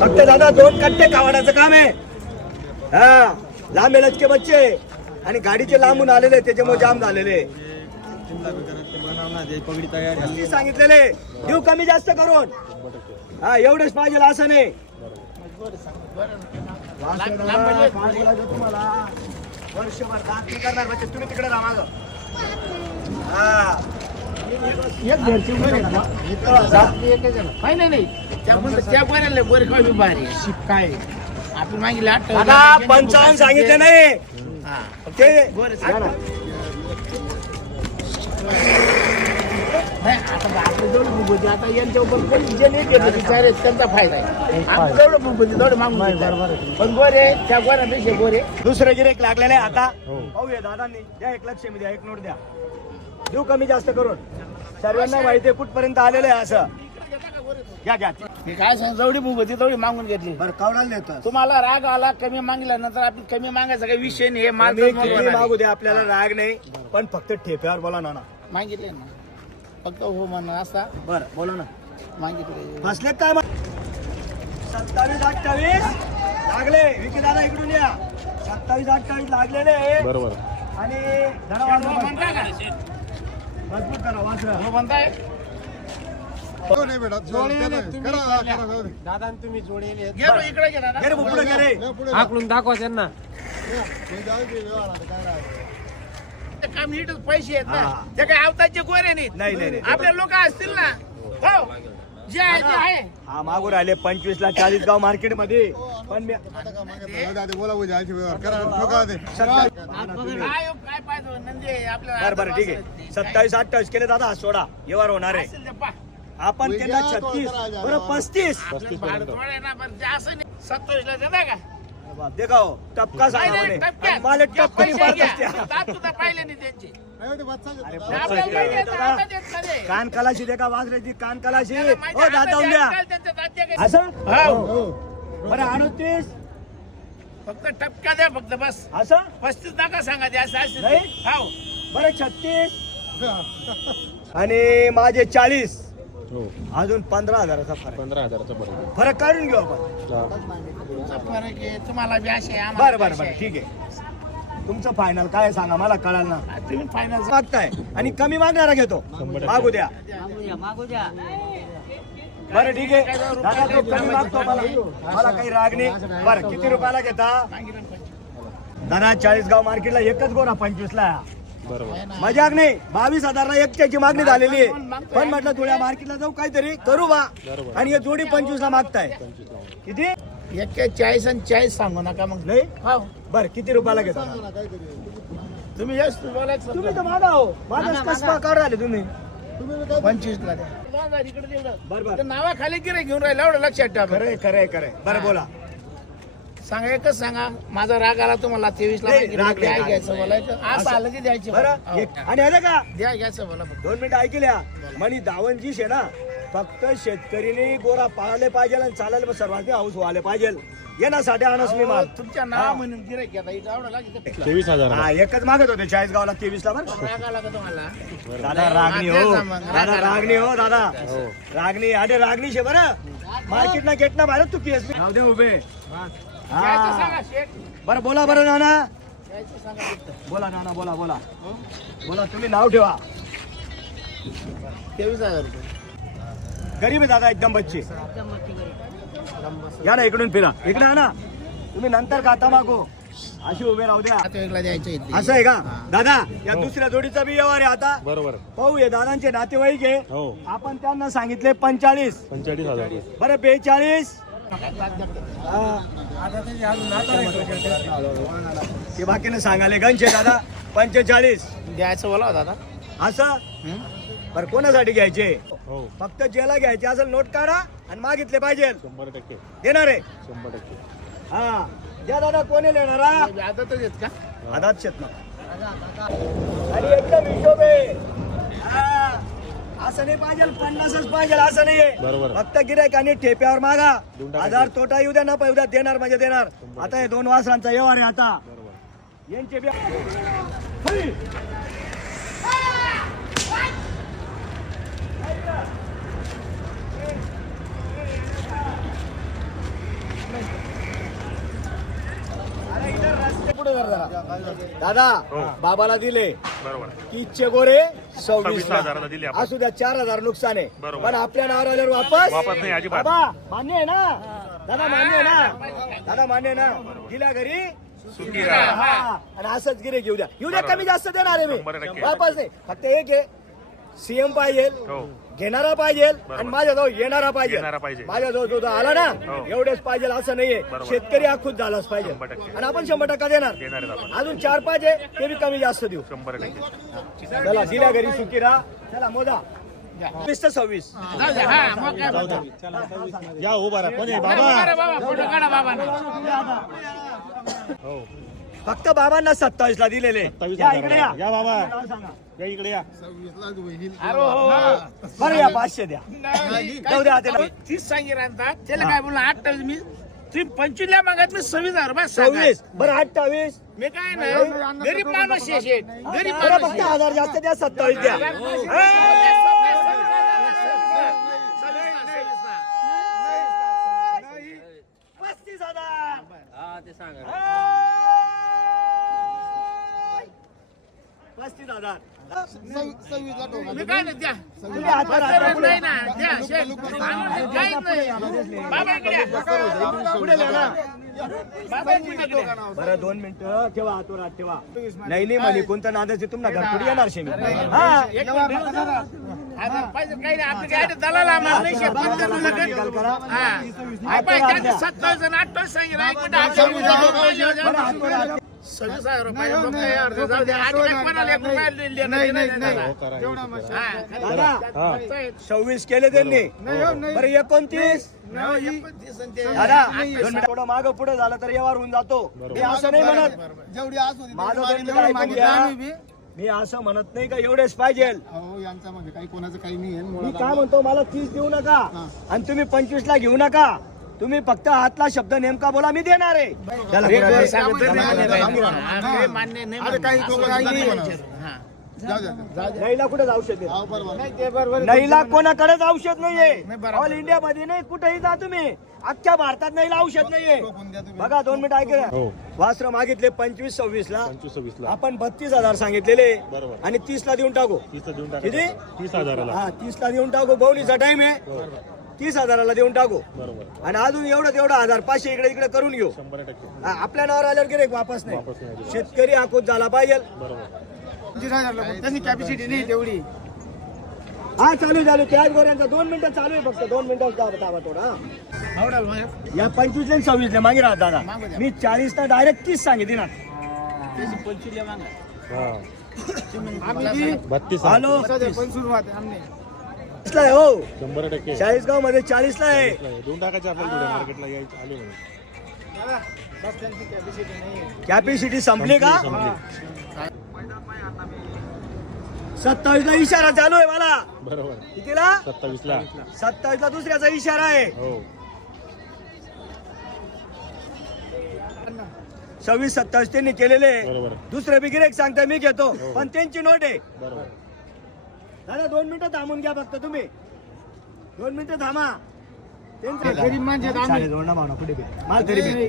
फक्त दादा दोन कट्टे कावडाचं काम आहे. हा लांब लचके बच्चे. आणि गाडीचे लांबून आलेले त्याच्यामुळे जाम झालेले. सांगितलेले देऊ कमी जास्त करून. हा एवढेच पाहिजे असं नाही. तुम्हाला वर्षभर करणार तुम्ही तिकडे राहा हा. हा नाही नाही नाही. त्यामध्ये त्या बोरे भारी काय? आपण मागितले आठ दादा पंचावन्न सांगितले नाही. हा. ते आता आपलं जेवढं भूपती आता यांच्यावर कोणी जे नाही त्यांचा फायदा आहे. आपलं जेवढं भूपती तेवढं मागून. पण गोरे त्या गोऱ्यापेक्षा गोरे. दुसरे गिरेक लागलेले आहे. आता पाहूया दादांनी. द्या एक लक्ष मी द्या एक नोट द्या. देऊ कमी जास्त करून. सर्वांना माहिती आहे कुठपर्यंत आलेलं आहे असं. घ्या घ्या. मी काय सांग जेवढी भूपती तेवढी मागून घेतली. बरं कवडाला नेतो तुम्हाला राग आला कमी मागितल्यानंतर आपण कमी मागायचा काही विषय नाही हे आम्ही माणसं किती मागू द्या आपल्याला राग नाही. पण फक्त ठेप्यावर बोला ना ना मागितले ना. फक्त हो म्हणा असा. बरं बोला ना. मागितले. बसले काय मग? सत्तावीस अठ्ठावीस. लागले. विकी दादा इकडून या. सत्तावीस अठ्ठावीस लागलेले. बरोबर. आणि का मजबूत करा वासरा हो म्हणताय हो नाही बेटा करा करा जाऊ दे. दादा तुम्ही जोडेले गेलो इकडे गेला ना घे रे भाऊ, पुढे घे रे. या पुढे जा. आकलून दाखवा त्यांना. हे जाऊ दे, व्यवहार आता काय राहिलं. ते काम नीटच पैसे आहेत ना. हा. ते काय अवताचे गोरे नाहीत. नाही नाही आपले लोक असतील ना. हो. जे आहे ते आहे. हा मागून राहिले पंचवीस ला चाळीस गाव मार्केटमध्ये पण मी आता काय मागे जाऊ दे, आता बोला उद्या व्यवहार. करा ठोका दे. सत्तावीस काय बरं बरं ठीक आहे. सत्तावीस अठ्ठावीस केले दादा हा सोडा. व्यवहार होणार आहे. आपण त्यांना छत्तीस बरं पस्तीस. नाही. सत्तावीसला देता का? देखा हो टपका सांगा म्हणे. मला पाहिले नाही त्यांचे? कान कलाशी दे का वाजल्याची कान कलाशी. हो दादा द्या? असं? हो. बरं अडतीस. फक्त टपका द्या फक्त बस. असं? पस्तीस नका सांगा नाही? हो बरं छत्तीस. आणि माझे चाळीस. हो. अजून पंधरा हजाराचा फरक पंधरा हजाराचा बरोबर फरक काढून घेऊ आपण. फरक आहे. तुम्हाला बी असे आहे, आम्हाला बरं बरं बरं. ठीक आहे. तुमचं फायनल काय आहे सांगा? मला कळाल ना. तुम्ही फायनल मागताय. आणि कमी मागणारा घेतो. मागू द्या. बरं ठीक आहे. दादा तो कमी मागतो मला. मला काही राग नाही. बरं किती रुपयाला घेता? दादा चाळीस गाव मार्केटला एकच गोरा पंचवीस ला बरोबर मजाक नाही. बावीस हजारला एकट्याची मागणी झालेली आहे. पण म्हटलं थोड्या मार्केटला जाऊ काहीतरी. करू बा. आणि हे जोडी पंचवीस ला मागताय. किती? एक्केचाळीस आणि चाळीस सांगू नका मग. नाही हो. बर किती रुपयाला घेता? तुम्ही तुम्ही तर मागा हो. माझा कसं काढ राहिले तुम्ही? पंचवीस ला द्या. गिरे घेऊन राहिलं एवढं लक्षात ठेवा खरंय खरंय खरंय बरं बोला. सांगा एकच सांगा. माझा राग आला तुम्हाला तेवीस ला नाही, राग द्या नाही, घ्यायचं बोलायचं असं. आलं की द्यायचे बरं हो. एक- आणि आलं का द्या घ्यायचं बोला फक्त. दोन मिनिटं ऐकल्या. म्हणी दावणजीश आहे ना फक्त शेतकरीने गोरा पाळले पाहिजे आणि चालायला सर्वांनी हाऊस व्हायला पाहिजे. येण्यासाठी आणस मी माल. तुमच्या नाव म्हणून गिरायक घेता इथं एवढं लागेल तेवीस हजार. हा एकच मागत होते चाळीस गावाला तेवीस ला बरं राग आला का तुम्हाला? दादा रागणी हो. दादा रागणी हो दादा. रागणी अरे रागणी शे बरं. मार्केट ना गेट ना बाहेर तू केस राहू दे उभे. हा. बरं बोला बरं नाना. बोला नाना बोला बोला. बोला तुम्ही नाव ठेवा. तेवीस हजार रुपये. गरीब आहे दादा एकदम बच्चे. या ना इकडून फिरा. इकडे ना. तुम्ही नंतर खाता मागो. अशी उभे राहू द्या. द्यायचं इथे. असं आहे का? दादा या दुसऱ्या जोडीचा बी व्यवहार आहे आता. बरोबर. पाहू ये दादांचे नातेवाईक आहे. हो. आपण त्यांना सांगितले पंचाळीस. पंचेचाळीस हजार बरं बेचाळीस. ते बाकीनं सांगाले गंचे दादा. पंचेचाळीस. द्यायचं बोला हो दादा. असं? हं? बरं कोणासाठी घ्यायचे? हो. फक्त ज्याला घ्यायचे असेल नोट काढा. आणि मागितले पाहिजे. शंभर टक्के. देणार आहे. शंभर टक्के. हा. द्या दादा कोणी लेणारा आदतच आहेत का? आधात शेत ना. आणि एकदम हिशोब. आहे हा. असं नाही पाहिजे पन्नासच पाहिजे असं नाही. बरोबर. फक्त गिरायक आणि ठेप्यावर मागा. देऊन टाकायचे. हजार तोटा येऊ द्या ना येऊ द्या देणार म्हणजे देणार. आता हे दोन वासरांचा व्यवहार आहे आता. बरोबर. यांचे बी-. पुढे जरा दादा हो. बाबाला दिले बरोबर तीसचे गोरे सव्वीस हजाराला दिले आपण. असू द्या चार हजार नुकसान आहे बरोबर. पण आपल्या नावावर आल्यावर वापस वापस नाही अजिबात. बाबा मान्य आहे ना दादा मान्य आहे ना दादा मान्य आहे ना दिल्या घरी सुखी राहा. हा. आणि असंच गिरे घेऊ द्या येऊ द्या कमी जास्त देणार आहे शंभर मी टक्के. वापस नाही फक्त एक आहे सीएम पाहिजे हो. घेणारा पाहिजे आणि माझ्याजवळ येणारा पाहिजे. येणारा पाहिजे. माझ्याजवळ जो तो आला ना हो. एवढेच पाहिजे असं नाहीये. बरोबर. शेतकरी आखूच झालाच पाहिजे. टक्के. आणि आपण शंभर टक्का देणार. देणार आहेत आपण. अजून चार पाच आहे ते बी कमी जास्त देऊ. शंभर टक्के. चला दिल्या घरी सुखी राहा. चला मोजा. वीस ते सव्वीस. हा. या उभा राहा. कोणी अरे बाबा. फोटो काढा बाबा फक्त बाबांना सत्तावीस ला दिलेले. या इकडे या. या बाबा. नाव सांगा. या इकडे या. अरे हो. बरं या पाचशे द्या. जाऊ तीस सांगितलं त्याला काय बोलला? अठ्ठावीस मी तुम्ही पंचवीसला मागत मी सव्वीस हजार. सव्वीस. बरं अठ्ठावीस. मी काय नाही. गरीब माणूस. गरीब फक्त. हजार जास्त द्या सत्तावीस द्या पस्तीस हजार पस्तीस हजार मी काय नाही द्या तुम्ही हातावर हात नाही पुढे- ना द्या शेठ. आम्हाला काहीच नाही बाबा इकडे या. पुढे लिहा ना. बाबा इकडे या. बरं दोन मिनिटं ठेवा हातवर हात ठेवा नाही नाही म्हणे कोणतं नादाचे तुम्हाला घर थोडी येणार शेमी हा एक मिनिट. आता पाहिजे काही नाही आपली गाडी दलाल आम्हाला नाही शेठ. पण त्यांना लगेच- हा. हा, पाहिजे त्यांनी सत्तावीस आणि अठ्ठावीस सांगितलं. एक मिनिट, अठ्ठावीस हजार. बरं हातवर हात सव्वीस हजार रुपये लोक काय कोणाला एक रुपया दिले नाही, नाही, नाही. हा. दादा सव्वीस केले त्यांनी. बरं एकोणतीस? हो, एकोणतीस दादा दोन मिनिटं थोडं मागं पुढे झालं तर व्यवहार होऊन जातो. मी असं नाही म्हणत. जेवढी आज होती माझं तेवढी दोन मिनिटं मागितली ऐकून आम्ही घ्या. बी. मी असं म्हणत नाही का एवढेच पाहिजे? अहो मध्ये काही कोणाचं काही नाही आहे मी मुळात काय म्हणतो मला तीस देऊ नका. आणि तुम्ही पंचवीस ला घेऊ नका. तुम्ही फक्त हातला शब्द नेमका बोला मी देणार आहे. नाही, नाही, नाही, नाही. नाही नाही नाही. जाऊ जाऊ. नईला कुठे बरोबर. नईला कोणाकडेच औषध नाहीये. ऑल इंडिया मध्ये नाही कुठेही जा तुम्ही. अख्ख्या भारतात नईला औषध नाहीये. बघा दोन मिनिट ऐका. हो. वास्त्र मागितले पंचवीस सव्वीस ला. आपण बत्तीस हजार सांगितलेले. आणि तीस ला देऊन टाकू. तीस देऊन किती? टाका तीस हा ला देऊन टाकू. बवणीचा टाइम आहे. तीस हजाराला देऊन टाकू. बरोबर. आणि अजून एवढं तेवढं हजार पाचशे इकडे इकडे करून घेऊ. शंभर टक्के. हा, आपल्या नावावर आल्यावर गिरेक वापस नाही. वापस नाही अजिबात. शेतकरी आखूत झाला पाहिजे. बरोबर. कॅपॅसिटी नाही तेवढी. हा चालू चालू. त्याच गोऱ्यांचा दोन मिनिटं चालू आहे फक्त. दोन मिनिटं दाबा दाबा थोडा हा. आवडाल? या पंचवीस सव्वीस ला मागे राहत दादा. द्या. मी चाळीस ला डायरेक्ट तीस सांगितली ना. त्याची पंचवीसला मागा. हा. आम्ही बत्तीस हॅलो. पण सुरुवात आहे. आमने ला आहे हो. शंभर टक्के. चाळीसगावमध्ये चाळीस ला आहे. दोन टाकायचे आपल्याला मार्केटला यायचे आले कॅपॅसिटी संपली का. सत्तावीस ला इशारा चालू आहे मला. बरोबर. कितीला? सत्तावीस ला सत्तावीस ला दुसऱ्याचा इशारा आहे. हो. सव्वीस सत्तावीस त्यांनी केलेले. बरोबर. दुसरे बी गिरेक सांगता मी घेतो. पण त्यांची नोट आहे. बरोबर. दादा दोन मिनिटं थांबून घ्या फक्त तुम्ही दोन मिनिटं थांबा त्यांचं- गरीब आम्ही.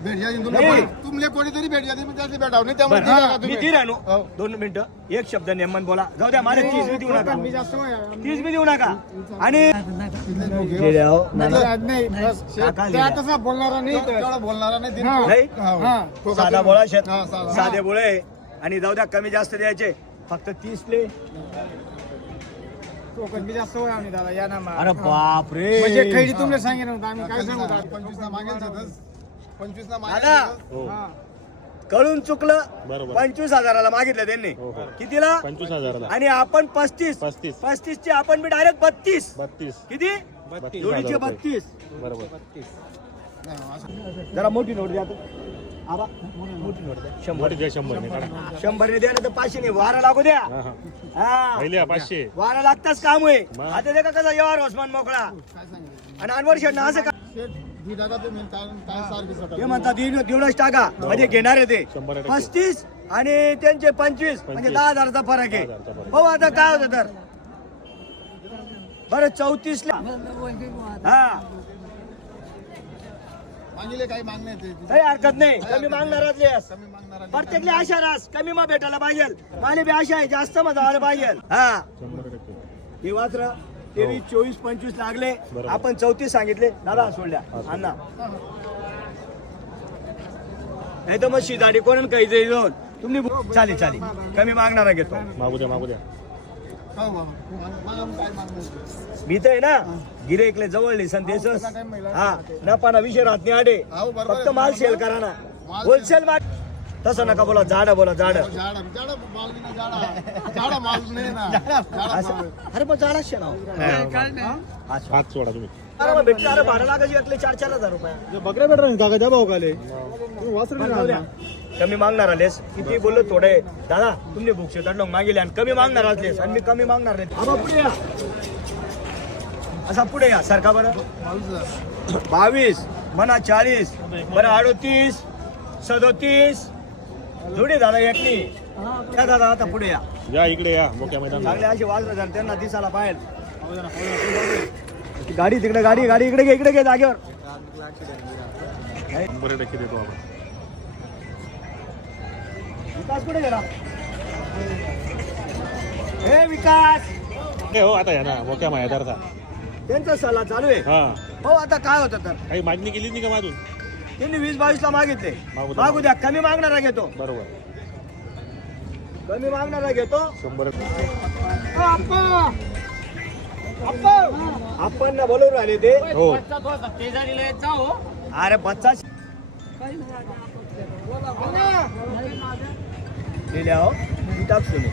भेट द्या नाही. तुम्हाला तुमले कोणी तरी भेट द्या तुम्ही त्याची भेटाव नाही त्यामुळे बरं, दिला का मी तुम्ही? ती राहणू हो. दोन मिनिटं एक शब्द नेमन बोला जाऊ द्या मला तीस बी देऊ नका मी जास्त वय आहे. तीस बी देऊ नका आणि नाही, नाही, बस. काका ते लिहिल्या. आता तसा बोलणारा नाही तेवढा बोलणारा नाही नाही? हो. हा. तो साधा बोळा शेत हा, साधा. साधे बोळे आणि जाऊ द्या कमी जास्त द्यायचे फक्त तीस प्ले कोकण. बी जास्त वय आम्ही दादा या ना मा. अरे बाप रे म्हणजे खैडी तुम्हाला सांगेन होतं आम्ही काय सांगू पंचवीस ना मागेल पंचवीस ना दादा. हो. कळून चुकलं? बरोबर. पंचवीस हजाराला मागितलं त्यांनी. हो हो. कितीला? पंचवीस हजाराला. आणि आपण पस्तीस. पस्तीस. पस्तीस चे आपण बी डायरेक्ट बत्तीस. बत्तीस. किती? बत्तीस. जोडीचे हजार रुपये. बत्तीस. बरोबर. जरा मोठी नोट द्या तो. आबा शंभर द्या शंभर ने काढा शंभर ने द्या ना तर पाचशे ने वारा लागू द्या. हा हा. हा. पहिले पाचशे. वारा लागताच काम होय. मग? आता का कसा व्यवहार ओसमान मोकळा. आणि अनवर शेट असं का ते म्हणतात दीड दीडच टाका. म्हणजे घेणार आहे ते. शंभर टक्के. पस्तीस आणि त्यांचे पंचवीस. म्हणजे पंचवीस. दहा हजारचा फरक आहे. दहा हजारचा फरक. हो आता काय होतं तर? बरं चौतीस ला हा. मागिले काही मागणे ते. काही हरकत नाही. कमी मागणारातले आहेस. कमी मागणारा प्रत्येकले आशा रास. कमी मग भेटायला पाहिजे. मला बी आशा आहे जास्त मग झालं पाहिजे. हा. शंभर टक्के हे. वाचर तेवीस चोवीस पंचवीस लागले. आपण चौतीस सांगितले. दादा सोडल्या. अण्णा. नाही तर मग शिदाडी कोण काही जाऊन तुम्ही चालेल चालेल. कमी मागणारा घेतो. मागू द्या मागू द्या. हो बाबा मग आम्ही काय मागणार भीत आहे ना गिरेकले जवळले संदेश हा नपाना विषय राहत नाही आडे. बरोबर फक्त माल सेल करा ना. होलसेल माल तसं नका बोला झाड बोला झाड झाडा झाडा माल नाही ना झाडा झाडा माल नाही ना. झाडा माल. अरे मग झाड असते ना हात सोडा तुम्ही. अरे मग भेटलं अरे भाडं लागायची एकले चार चार हजार रुपये. बकऱ्या भेटणार काका द्या भाऊ काले द्या. कमी मागणार आलेस. किती बोललो थोडे. दादा तुम्ही बुक शेतात मागेले आणि कमी मागणार आलेस आणि मी कमी मागणार नाही. आबा पुढे या. असा पुढे या. सारखा बरं? बावीस. म्हणा चाळीस. बरं अडोतीस. सदोतीस. जोडी दादा एकली त्या दादा आता पुढे या. या इकडे या मोठ्या मैदान चांगले असे वाजले जर त्यांना दिसायला बाहेर गाडी तिकडे गाडी गाडी इकडे घे इकडे घे जागेवर. टक्के देतो आपण. विकास कुठे गेला? हे विकास! काय हो आता या ना मोठ्या मैदारचा त्यांचा सल्ला चालू आहे. हा. हो आता काय होतं तर? काही मागणी केली नाही का माझून त्यांनी वीस बावीस ला मागितले. मागू द्या. मागू द्या कमी मागणारा घेतो. बरोबर. कमी मागणारा घेतो. शंभर आपण ना बोलून राहिले ते. हो. अरे बच्चा किताब सुने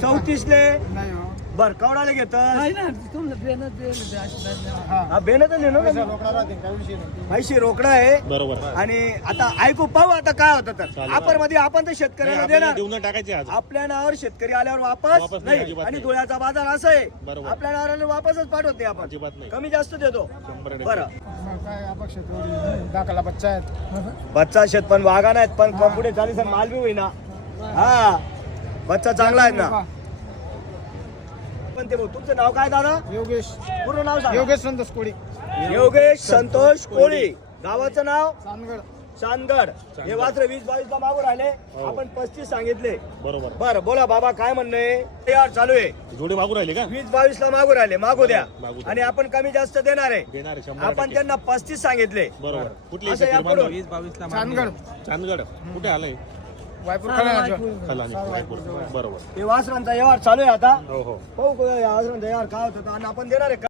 चौतीस ले बर कवडाले घेत हा बेन तर नेलो ना पैसे रोकडा आहे. बरोबर. आणि आता ऐकू पाहू आता काय होतं तर. आपण मध्ये आपण तर शेतकऱ्याला देणार. टाकायचे आपल्या नावावर शेतकरी आल्यावर वापस नाही, आणि. धुळ्याचा बाजार असं आहे. आपल्या नावावर वापसच पाठवते आपण. कमी जास्त देतो. बरं. दाखला बच्चा आहेत. बच्चा शेत पण वागा नाहीत पण पुढे चालीस माल बी होईना. हा. बच्चा चांगला आहे ना. पण ते तुमचं नाव काय दादा? योगेश. पूर्ण नाव योगेश संतोष कोळी. योगेश संतोष कोळी. गावाचं नाव? चांदगड. चांदगड. हे वात्र वीस बावीस ला मागून राहिले. हो. आपण पस्तीस सांगितले. बरोबर. बरं बोला बाबा काय म्हणणं आहे? तयार चालू आहे. जोडी मागू राहिले का? वीस बावीस ला मागू राहिले मागू द्या. मागू द्या. आणि आपण कमी जास्त देणार आहे. आपण. त्यांना पस्तीस सांगितले. बरोबर. कुठली? चांदगड. चांदगड. कुठे आलंय. बरोबर. हे वासरांचा व्यवहार चालू आहे आता. हो हो. पाहू या वासरांचा व्यवहार काय होतं आणि आपण देणार आहे का?